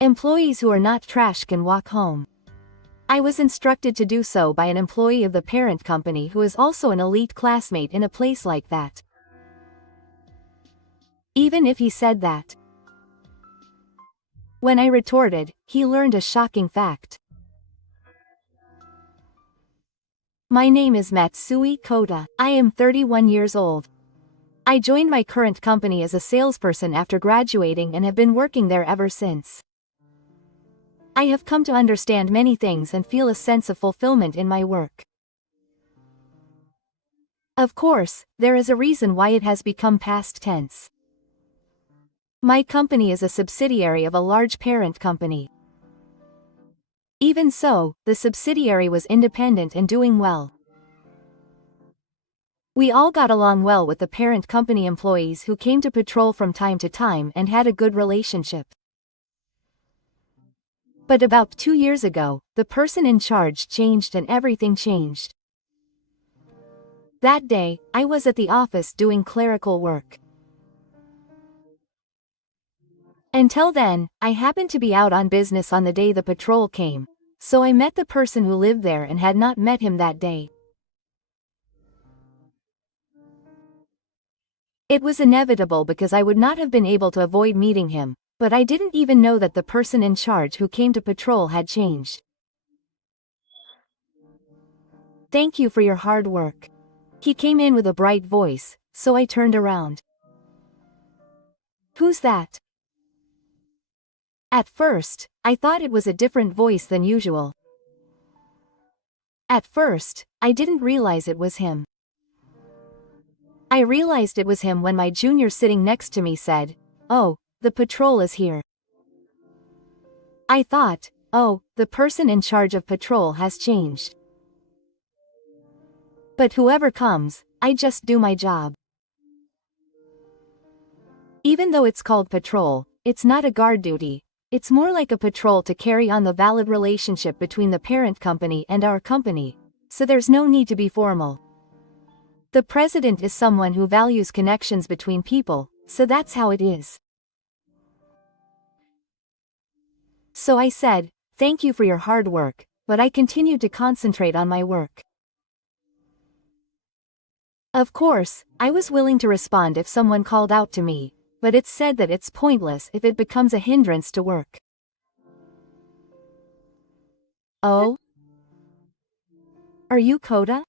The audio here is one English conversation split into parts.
Employees who are not trash can walk home. I was instructed to do so by an employee of the parent company who is also an elite classmate in a place like that. Even if he said that. When I retorted, he learned a shocking fact. My name is Matsui Kota. I am 31 years old. I joined my current company as a salesperson after graduating and have been working there ever since. I have come to understand many things and feel a sense of fulfillment in my work. Of course, there is a reason why it has become past tense. My company is a subsidiary of a large parent company. Even so, the subsidiary was independent and doing well. We all got along well with the parent company employees who came to patrol from time to time and had a good relationship. But about 2 years ago, the person in charge changed and everything changed. That day, I was at the office doing clerical work. Until then, I happened to be out on business on the day the patrol came, so I met the person who lived there and had not met him that day. It was inevitable because I would not have been able to avoid meeting him, but I didn't even know that the person in charge who came to patrol had changed. Thank you for your hard work. He came in with a bright voice, so I turned around. Who's that? At first, I thought it was a different voice than usual. At first, I didn't realize it was him. I realized it was him when my junior sitting next to me said, "Oh, the patrol is here." I thought, oh, the person in charge of patrol has changed. But whoever comes, I just do my job. Even though it's called patrol, it's not a guard duty, it's more like a patrol to carry on the valid relationship between the parent company and our company, so there's no need to be formal. The president is someone who values connections between people, so that's how it is. So I said, "Thank you for your hard work," but I continued to concentrate on my work. Of course, I was willing to respond if someone called out to me, but it's said that it's pointless if it becomes a hindrance to work. Oh? Are you Kota?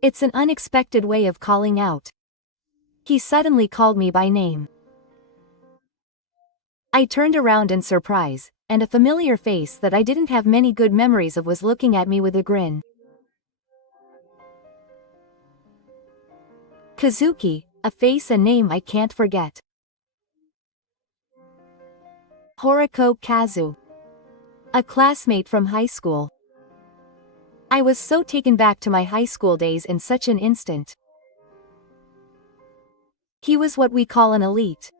It's an unexpected way of calling out. He suddenly called me by name. I turned around in surprise, and a familiar face that I didn't have many good memories of was looking at me with a grin. Kazuki, a face and name I can't forget. Horiko Kazu. A classmate from high school. I was so taken back to my high school days in such an instant. He was what we call an elite.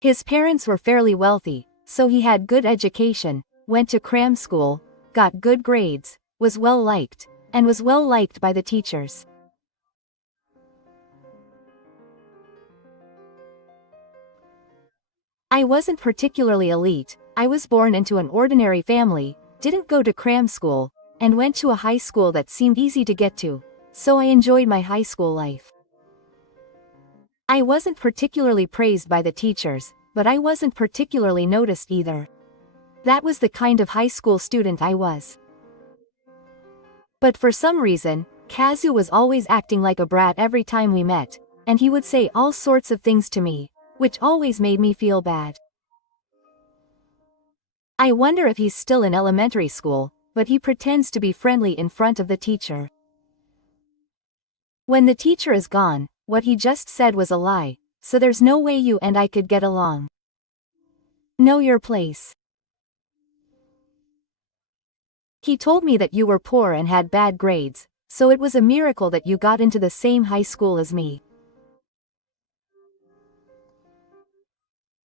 His parents were fairly wealthy, so he had good education, went to cram school, got good grades, was well liked, and was well liked by the teachers. I wasn't particularly elite, I was born into an ordinary family, didn't go to cram school, and went to a high school that seemed easy to get to, so I enjoyed my high school life. I wasn't particularly praised by the teachers, but I wasn't particularly noticed either. That was the kind of high school student I was. But for some reason, Kazu was always acting like a brat every time we met, and he would say all sorts of things to me, which always made me feel bad. I wonder if he's still in elementary school, but he pretends to be friendly in front of the teacher. When the teacher is gone, what he just said was a lie, so there's no way you and I could get along. Know your place. He told me that you were poor and had bad grades, so it was a miracle that you got into the same high school as me.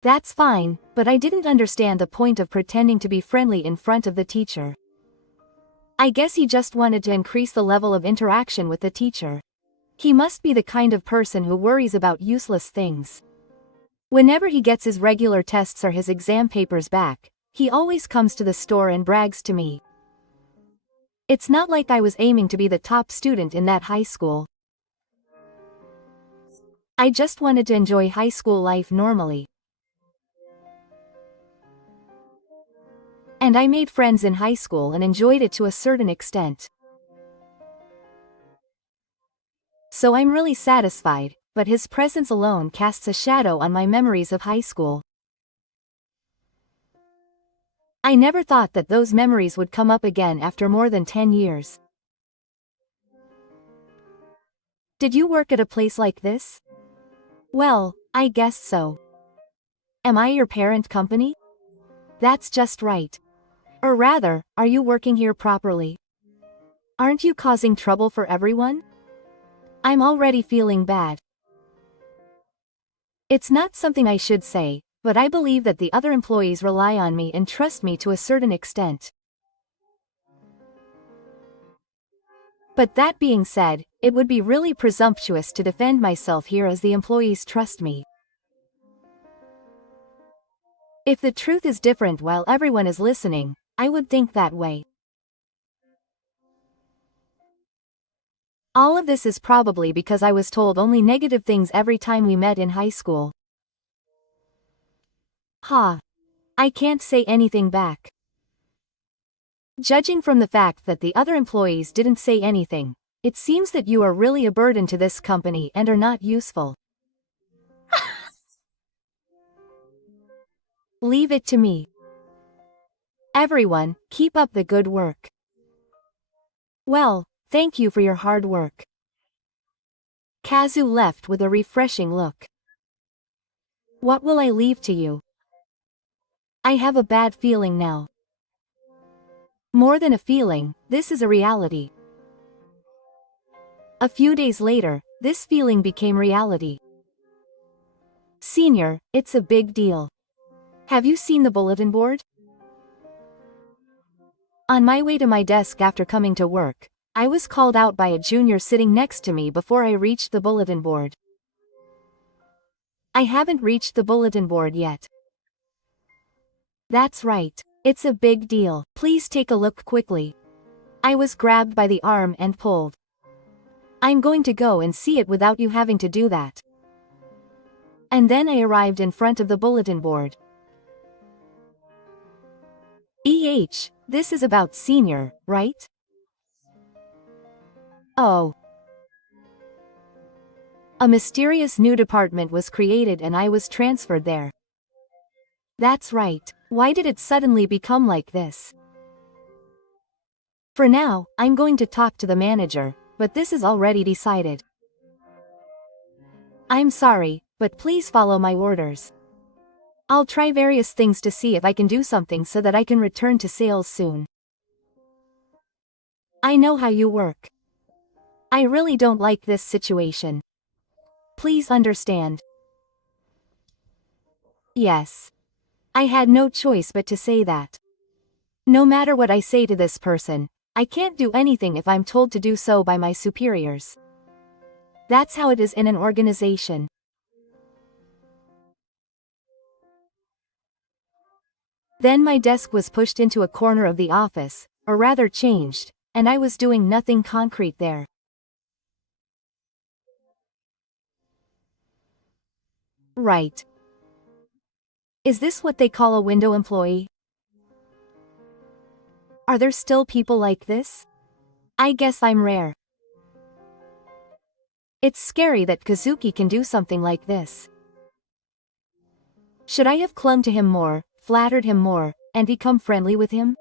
That's fine, but I didn't understand the point of pretending to be friendly in front of the teacher. I guess he just wanted to increase the level of interaction with the teacher. He must be the kind of person who worries about useless things. Whenever he gets his regular tests or his exam papers back, he always comes to the store and brags to me. It's not like I was aiming to be the top student in that high school. I just wanted to enjoy high school life normally. And I made friends in high school and enjoyed it to a certain extent. So I'm really satisfied, but his presence alone casts a shadow on my memories of high school. I never thought that those memories would come up again after more than 10 years. Did you work at a place like this? Well, I guess so. Am I your parent company? That's just right. Or rather, are you working here properly? Aren't you causing trouble for everyone? I'm already feeling bad. It's not something I should say, but I believe that the other employees rely on me and trust me to a certain extent. But that being said, it would be really presumptuous to defend myself here as the employees trust me. If the truth is different while everyone is listening, I would think that way. All of this is probably because I was told only negative things every time we met in high school. I can't say anything back. Judging from the fact that the other employees didn't say anything, it seems that you are really a burden to this company and are not useful. Leave it to me. Everyone, keep up the good work. Well, thank you for your hard work. Kazu left with a refreshing look. What will I leave to you? I have a bad feeling now. More than a feeling, this is a reality. A few days later, this feeling became reality. Senior, it's a big deal. Have you seen the bulletin board? On my way to my desk after coming to work, I was called out by a junior sitting next to me before I reached the bulletin board. I haven't reached the bulletin board yet. That's right. It's a big deal. Please take a look quickly. I was grabbed by the arm and pulled. I'm going to go and see it without you having to do that. And then I arrived in front of the bulletin board. This is about senior, right? Oh. A mysterious new department was created and I was transferred there. That's right. Why did it suddenly become like this? For now, I'm going to talk to the manager, but this is already decided. I'm sorry, but please follow my orders. I'll try various things to see if I can do something so that I can return to sales soon. I know how you work. I really don't like this situation. Please understand. Yes. I had no choice but to say that. No matter what I say to this person, I can't do anything if I'm told to do so by my superiors. That's how it is in an organization. Then my desk was pushed into a corner of the office, or rather changed, and I was doing nothing concrete there. Right. Is this what they call a window employee? Are there still people like this? I guess I'm rare. It's scary that Kazuki can do something like this. Should I have clung to him more, flattered him more, and become friendly with him?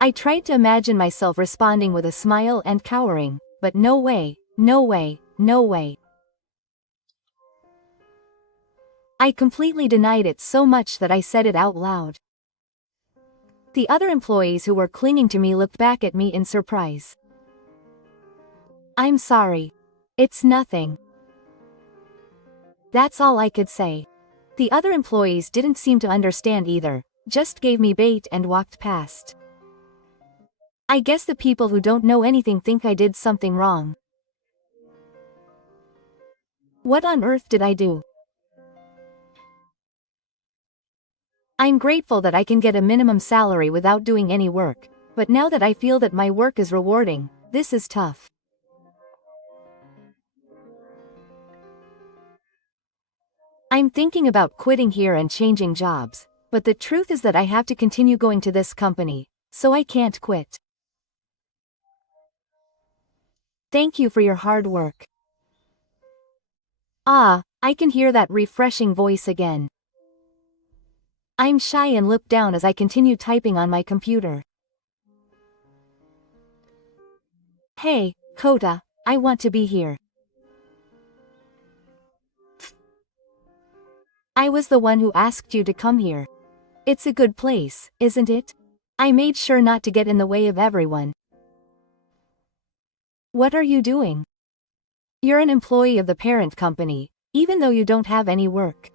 I tried to imagine myself responding with a smile and cowering, but no way, no way, no way. I completely denied it so much that I said it out loud. The other employees who were clinging to me looked back at me in surprise. I'm sorry. It's nothing. That's all I could say. The other employees didn't seem to understand either, just gave me bait and walked past. I guess the people who don't know anything think I did something wrong. What on earth did I do? I'm grateful that I can get a minimum salary without doing any work, but now that I feel that my work is rewarding, this is tough. I'm thinking about quitting here and changing jobs, but the truth is that I have to continue going to this company, so I can't quit. Thank you for your hard work. Ah, I can hear that refreshing voice again. I'm shy and look down as I continue typing on my computer. Hey, Kota, I want to be here. I was the one who asked you to come here. It's a good place, isn't it? I made sure not to get in the way of everyone. What are you doing? You're an employee of the parent company, even though you don't have any work.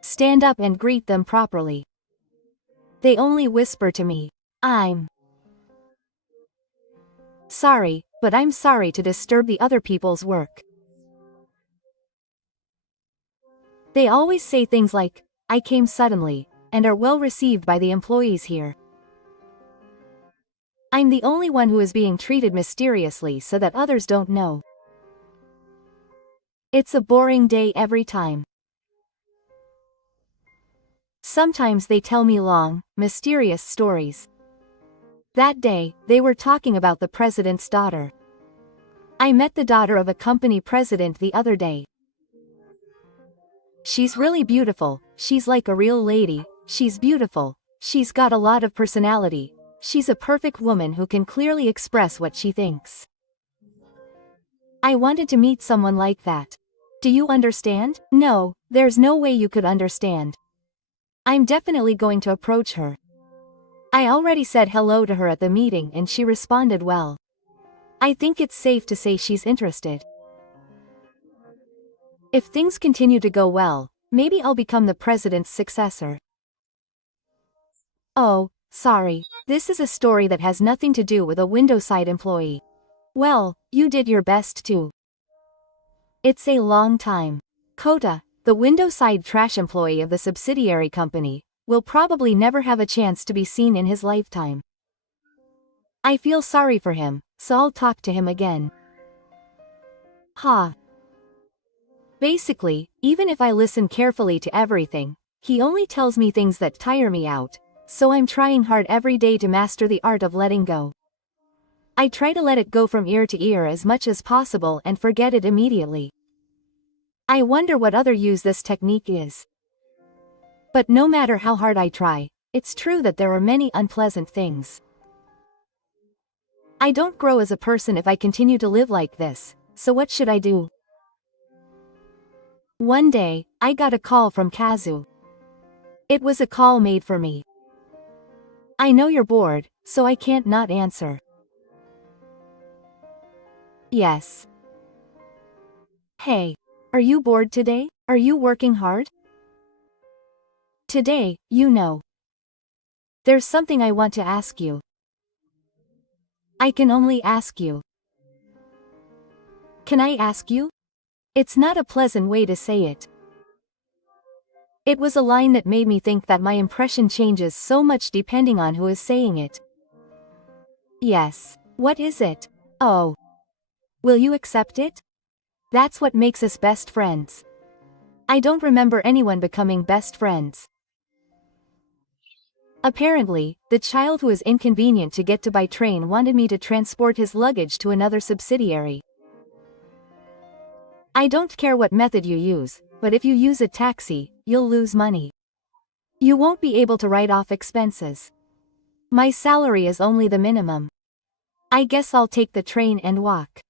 Stand up and greet them properly. They only whisper to me, I'm sorry, but I'm sorry to disturb the other people's work. They always say things like, I came suddenly, and are well received by the employees here. I'm the only one who is being treated mysteriously so that others don't know. It's a boring day every time. Sometimes they tell me long, mysterious stories. That day, they were talking about the president's daughter. I met the daughter of a company president the other day. She's really beautiful, she's like a real lady, she's beautiful, she's got a lot of personality, she's a perfect woman who can clearly express what she thinks. I wanted to meet someone like that. Do you understand? No, there's no way you could understand. I'm definitely going to approach her. I already said hello to her at the meeting and she responded well. I think it's safe to say she's interested. If things continue to go well, maybe I'll become the president's successor. Oh, sorry, this is a story that has nothing to do with a Windowside employee. Well, you did your best too. It's a long time. Kota, the Windowside trash employee of the subsidiary company, will probably never have a chance to be seen in his lifetime. I feel sorry for him, so I'll talk to him again. Ha. Basically, even if I listen carefully to everything, he only tells me things that tire me out, so I'm trying hard every day to master the art of letting go. I try to let it go from ear to ear as much as possible and forget it immediately. I wonder what other use this technique is. But no matter how hard I try, it's true that there are many unpleasant things. I don't grow as a person if I continue to live like this, so what should I do? One day, I got a call from Kazu. It was a call made for me. I know you're bored, so I can't not answer. Yes. Hey, are you bored today? Are you working hard? Today, you know. There's something I want to ask you. I can only ask you. Can I ask you? It's not a pleasant way to say it. It was a line that made me think that my impression changes so much depending on who is saying it. Yes. What is it? Oh. Will you accept it? That's what makes us best friends. I don't remember anyone becoming best friends. Apparently, the child who is inconvenient to get to by train wanted me to transport his luggage to another subsidiary. I don't care what method you use, but if you use a taxi, you'll lose money. You won't be able to write off expenses. My salary is only the minimum. I guess I'll take the train and walk.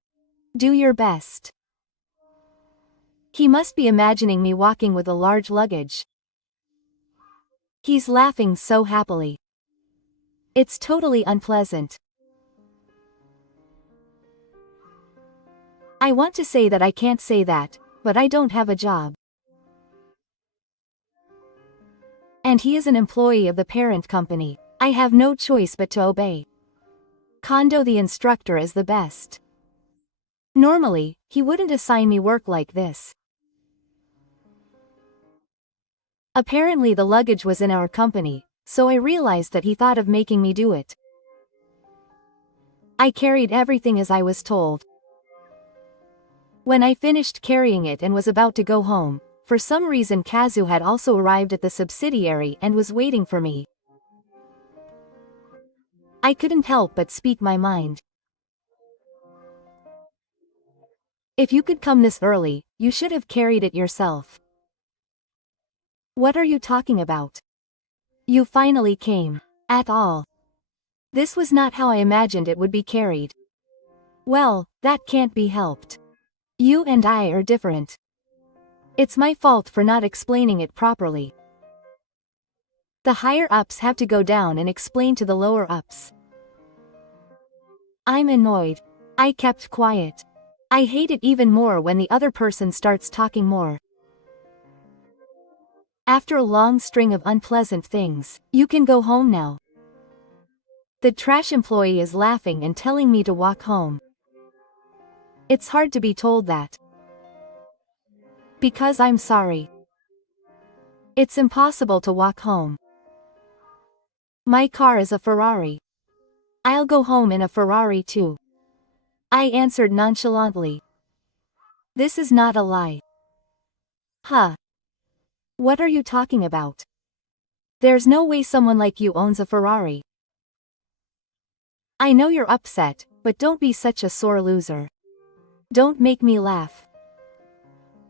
Do your best. He must be imagining me walking with a large luggage. He's laughing so happily. It's totally unpleasant. I want to say that I can't say that, but I don't have a job. And he is an employee of the parent company. I have no choice but to obey. Kondo the instructor is the best. Normally, he wouldn't assign me work like this. Apparently the luggage was in our company, so I realized that he thought of making me do it. I carried everything as I was told. When I finished carrying it and was about to go home, for some reason Kazu had also arrived at the subsidiary and was waiting for me. I couldn't help but speak my mind. If you could come this early, you should have carried it yourself. What are you talking about? You finally came. At all. This was not how I imagined it would be carried. Well, that can't be helped. You and I are different. It's my fault for not explaining it properly. The higher-ups have to go down and explain to the lower-ups. I'm annoyed. I kept quiet. I hate it even more when the other person starts talking more. After a long string of unpleasant things, you can go home now. The trash employee is laughing and telling me to walk home. It's hard to be told that. Because I'm sorry. It's impossible to walk home. My car is a Ferrari. I'll go home in a Ferrari too. I answered nonchalantly. This is not a lie. Huh. What are you talking about? There's no way someone like you owns a Ferrari. I know you're upset, but don't be such a sore loser. Don't make me laugh.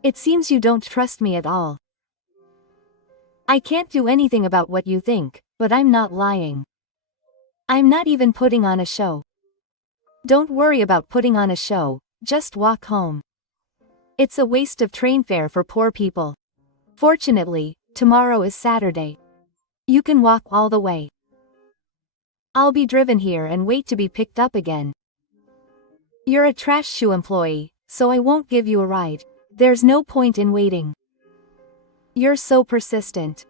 It seems you don't trust me at all. I can't do anything about what you think, but I'm not lying. I'm not even putting on a show. Don't worry about putting on a show, just walk home. It's a waste of train fare for poor people. Fortunately, tomorrow is Saturday. You can walk all the way. I'll be driven here and wait to be picked up again. You're a trash shoe employee, so I won't give you a ride. There's no point in waiting. You're so persistent.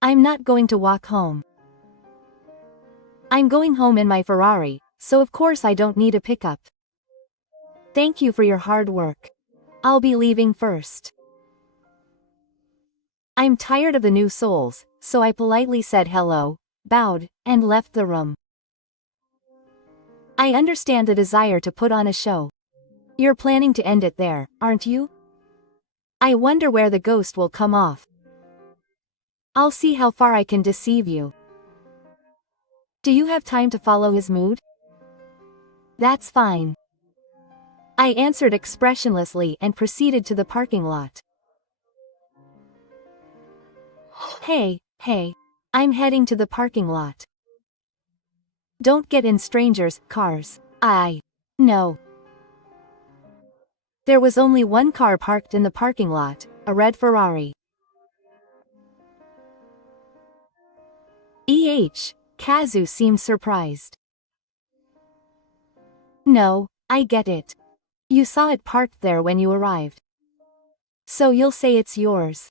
I'm not going to walk home. I'm going home in my Ferrari, so of course I don't need a pickup. Thank you for your hard work. I'll be leaving first. I'm tired of the new souls, so I politely said hello, bowed, and left the room. I understand the desire to put on a show. You're planning to end it there, aren't you? I wonder where the ghost will come off. I'll see how far I can deceive you. Do you have time to follow his mood? That's fine. I answered expressionlessly and proceeded to the parking lot. Hey, I'm heading to the parking lot. Don't get in strangers' cars. No. There was only one car parked in the parking lot, a red Ferrari. Kazu seemed surprised. No, I get it. You saw it parked there when you arrived. So you'll say it's yours.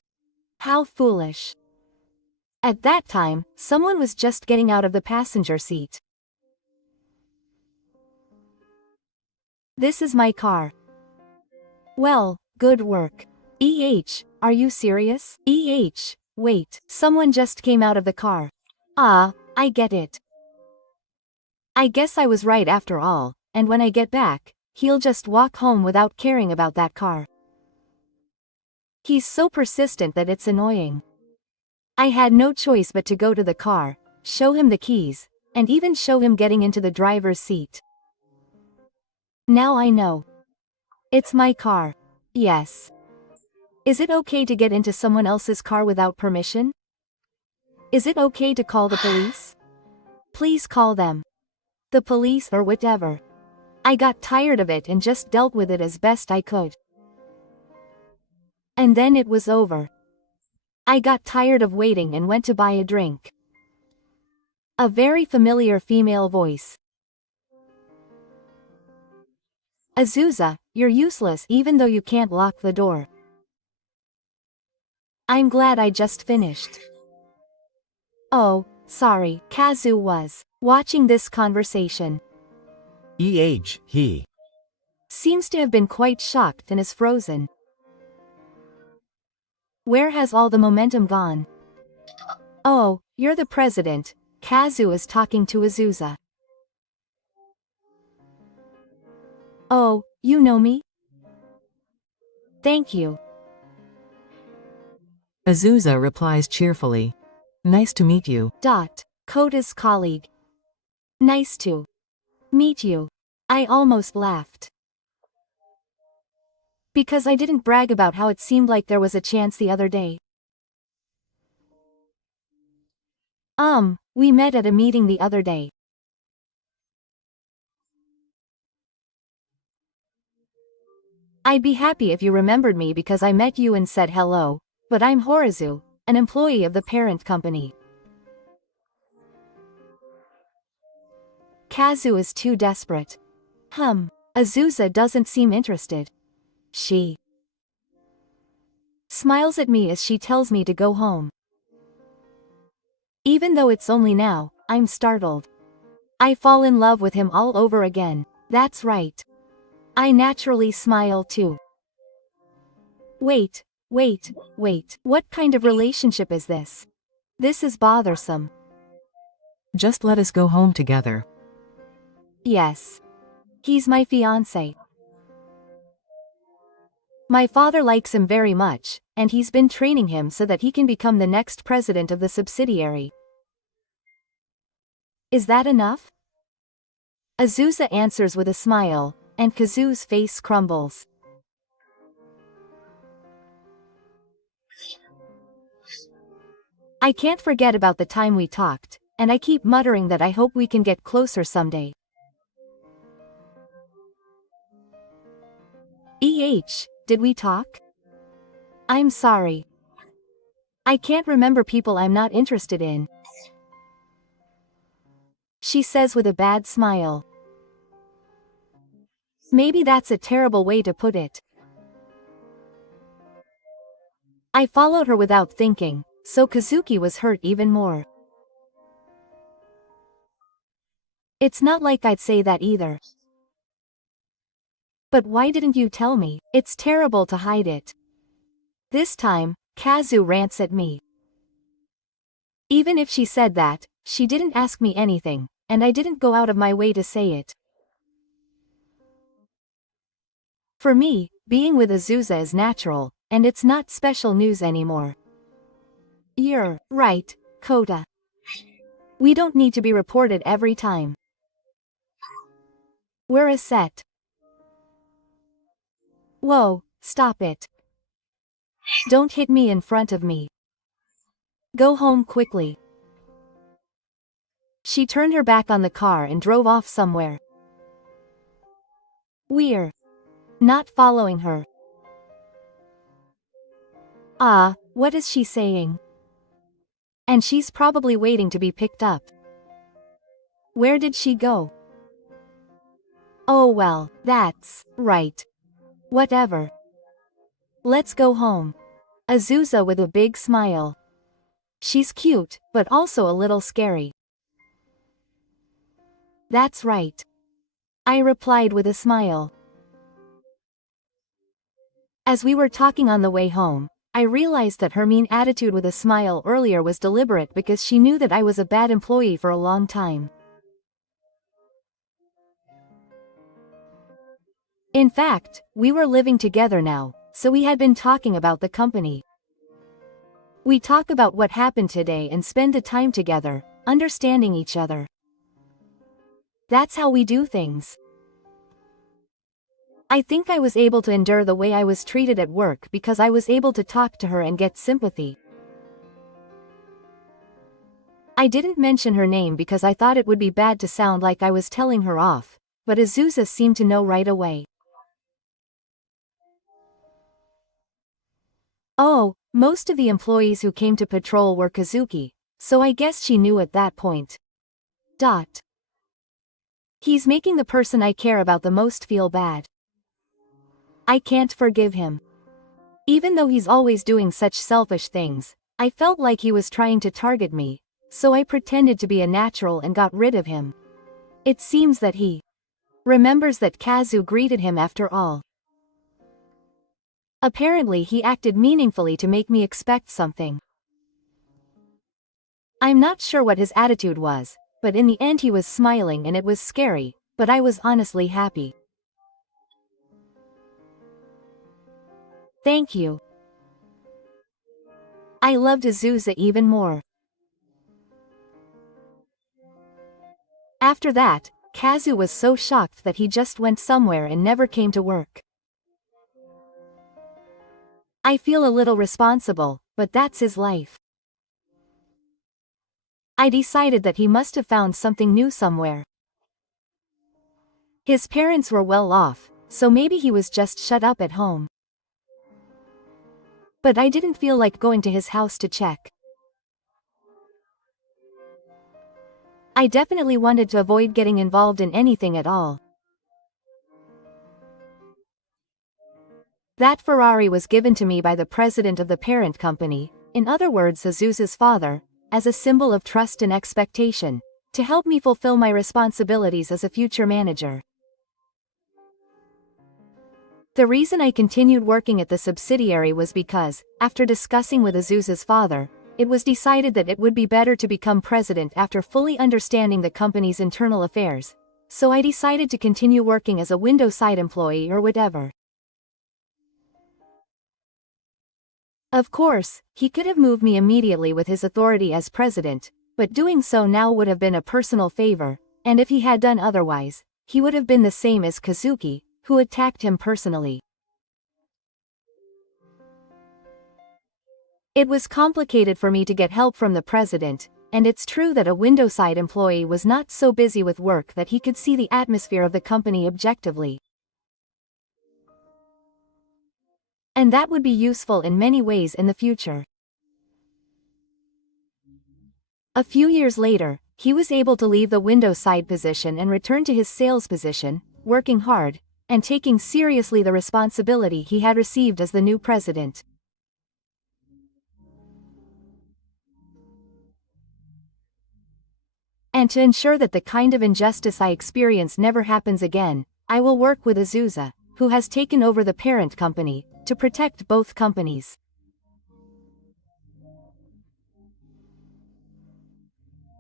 How foolish. At that time, someone was just getting out of the passenger seat. This is my car. Well, good work. Are you serious? Wait, someone just came out of the car. I get it. I guess I was right after all, and when I get back, he'll just walk home without caring about that car. He's so persistent that it's annoying. I had no choice but to go to the car, show him the keys, and even show him getting into the driver's seat. Now I know. It's my car. Yes. Is it okay to get into someone else's car without permission? Is it okay to call the police? Please call them. The police or whatever. I got tired of it and just dealt with it as best I could. And then it was over. I got tired of waiting and went to buy a drink. A very familiar female voice. Azusa, you're useless even though you can't lock the door. I'm glad I just finished. Oh, sorry, Kazu was watching this conversation. He Seems to have been quite shocked and is frozen. Where has all the momentum gone? Oh, you're the president. Kazu is talking to Azusa. Oh, you know me? Thank you. Azusa replies cheerfully. Nice to meet you. Kota's colleague. Nice to meet you. I almost laughed. Because I didn't brag about how it seemed like there was a chance the other day. We met at a meeting the other day. I'd be happy if you remembered me because I met you and said hello, but I'm Horizu, an employee of the parent company. Kazu is too desperate. Azusa doesn't seem interested. She smiles at me as she tells me to go home. Even though it's only now, I'm startled. I fall in love with him all over again. That's right. I naturally smile too. Wait. What kind of relationship is this? This is bothersome. Just let us go home together. Yes. He's my fiancé. My father likes him very much, and he's been training him so that he can become the next president of the subsidiary. Is that enough? Azusa answers with a smile, and Kazu's face crumbles. I can't forget about the time we talked, and I keep muttering that I hope we can get closer someday. Did we talk? I'm sorry. I can't remember people I'm not interested in. She says with a bad smile. Maybe that's a terrible way to put it. I followed her without thinking, so Kazuki was hurt even more. It's not like I'd say that either. But why didn't you tell me? It's terrible to hide it. This time, Kazu rants at me. Even if she said that, she didn't ask me anything, and I didn't go out of my way to say it. For me, being with Azusa is natural, and it's not special news anymore. You're right, Kota. We don't need to be reported every time. We're a set. Whoa, stop it. Don't hit me in front of me. Go home quickly. She turned her back on the car and drove off somewhere. We're not following her. What is she saying? And she's probably waiting to be picked up. Where did she go? Oh well, that's right. Whatever. Let's go home. Azusa with a big smile. She's cute, but also a little scary. That's right. I replied with a smile. As we were talking on the way home, I realized that her mean attitude with a smile earlier was deliberate because she knew that I was a bad employee for a long time. In fact, we were living together now, so we had been talking about the company. We talk about what happened today and spend the time together, understanding each other. That's how we do things. I think I was able to endure the way I was treated at work because I was able to talk to her and get sympathy. I didn't mention her name because I thought it would be bad to sound like I was telling her off, but Azusa seemed to know right away. Oh, most of the employees who came to patrol were Kazuki, so I guess she knew at that point. He's making the person I care about the most feel bad. I can't forgive him. Even though he's always doing such selfish things, I felt like he was trying to target me, so I pretended to be a natural and got rid of him. It seems that he remembers that Kazu greeted him after all. Apparently he acted meaningfully to make me expect something. I'm not sure what his attitude was, but in the end he was smiling and it was scary, but I was honestly happy. Thank you. I loved Azusa even more. After that, Kazu was so shocked that he just went somewhere and never came to work. I feel a little responsible, but that's his life. I decided that he must have found something new somewhere. His parents were well off, so maybe he was just shut up at home. But I didn't feel like going to his house to check. I definitely wanted to avoid getting involved in anything at all. That Ferrari was given to me by the president of the parent company, in other words Azusa's father, as a symbol of trust and expectation, to help me fulfill my responsibilities as a future manager. The reason I continued working at the subsidiary was because, after discussing with Azusa's father, it was decided that it would be better to become president after fully understanding the company's internal affairs, so I decided to continue working as a window side employee or whatever. Of course, he could have moved me immediately with his authority as president, but doing so now would have been a personal favor, and if he had done otherwise, he would have been the same as Kazuki, who attacked him personally. It was complicated for me to get help from the president, and it's true that a window side employee was not so busy with work that he could see the atmosphere of the company objectively. And that would be useful in many ways in the future. A few years later, he was able to leave the window side position and return to his sales position, working hard, and taking seriously the responsibility he had received as the new president. And to ensure that the kind of injustice I experienced never happens again, I will work with Azusa, who has taken over the parent company, to protect both companies.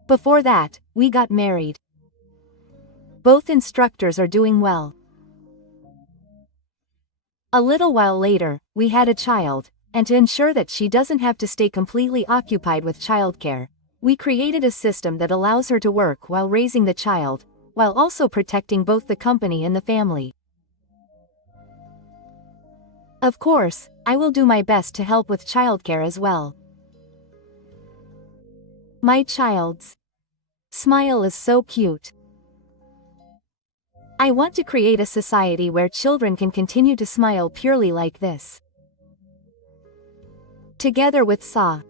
Before that, we got married. Both instructors are doing well. A little while later, we had a child, and to ensure that she doesn't have to stay completely occupied with childcare, we created a system that allows her to work while raising the child, while also protecting both the company and the family. Of course, I will do my best to help with childcare as well. My child's smile is so cute. I want to create a society where children can continue to smile purely like this. Together with Sa.